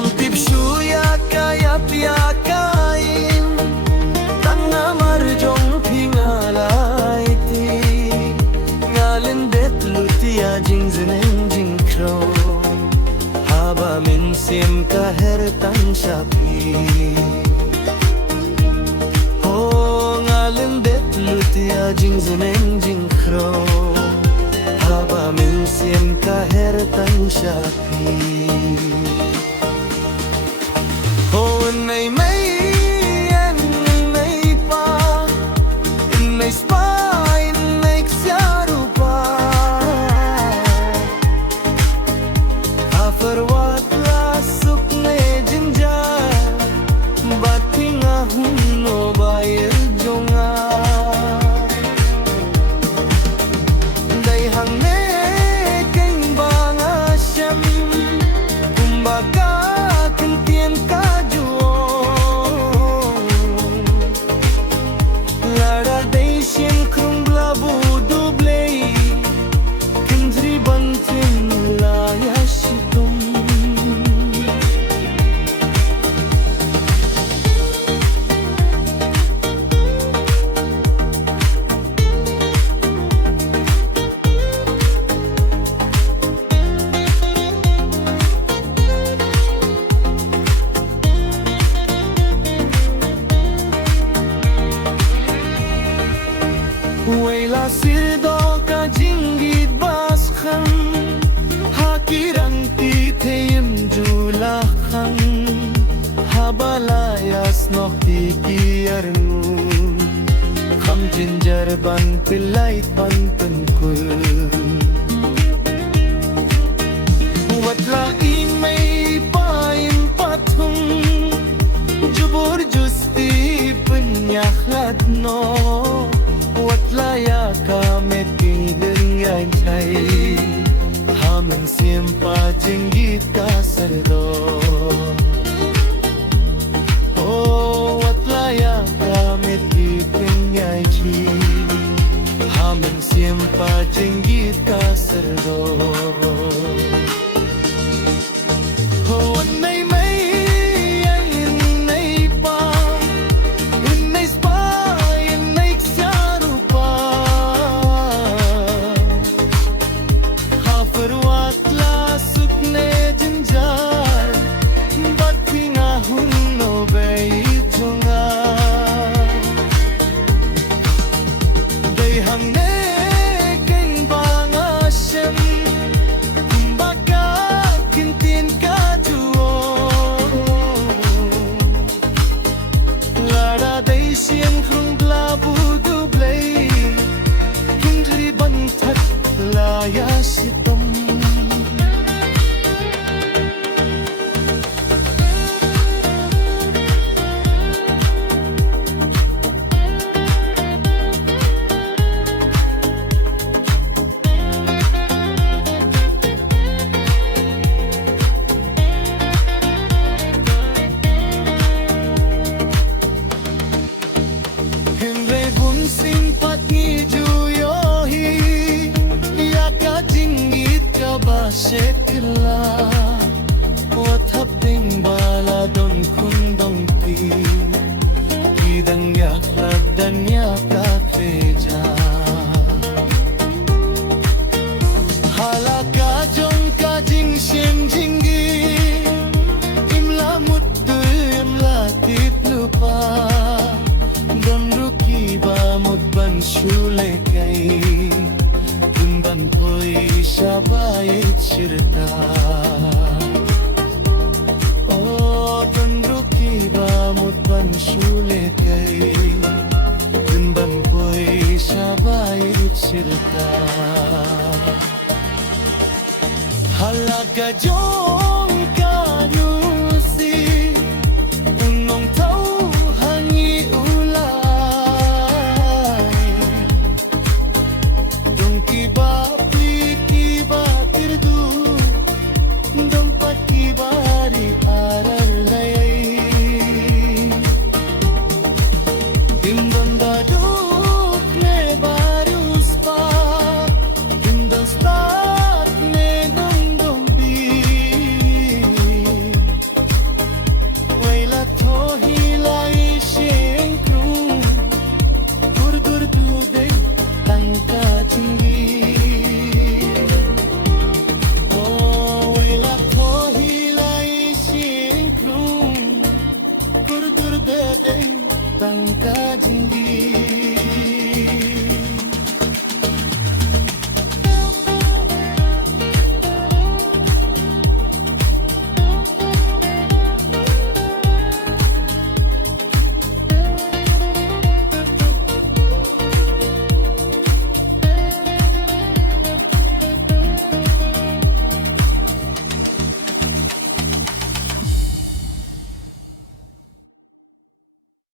Kamtip suya kayap yakain Tanga marjong pingalay ti Ngalindet lutia jing zineng jing crow Haba min sim kaher tan shapi Ho ngalindet lutia jing zineng jing crow Haba min sim kaher tan shapi Nay may en nay pa nay spa nay ksyaru pa Afarwat la suk ne jinja batinga hunno bayir jonga Day hang ne keng banga shem kumbaga kentien ka Waila sirdo ka jingit bas kham Hakirang ti theyim jula kham Habalayas nok ti kiyarnu Kham jinjar ban pilay pan penkul Watla imay paim patung Jubur justi penyaklat no Watla ya kamet kingdeng yang chay Hamen siempa jenggit ka serdo Oh watla ya kamet kingdeng yang chay Hamen siempa jenggit ka serdo Oh nay may nay pa nay spa nay ksyaru pa Hafarwat la suk ne jinjar batinga hunno bayit jonga Day hang ne keng banga shem kumbaga kintin ka Day siang krung blabu dublay Kingri bantat laya sitom Simpat ni juyohi Ya ka jinggit ka baset kila Wathap ding bala don kundong ti Kidang yaklab dan yakak feja Halaka jong ka jing shem jinggi Imla muttu imla tip lupa Ban shule kai Dumban koi shabayit shirta Oh tandruki ba mutban shule kai Dumban koi shabayit shirta Halaga jo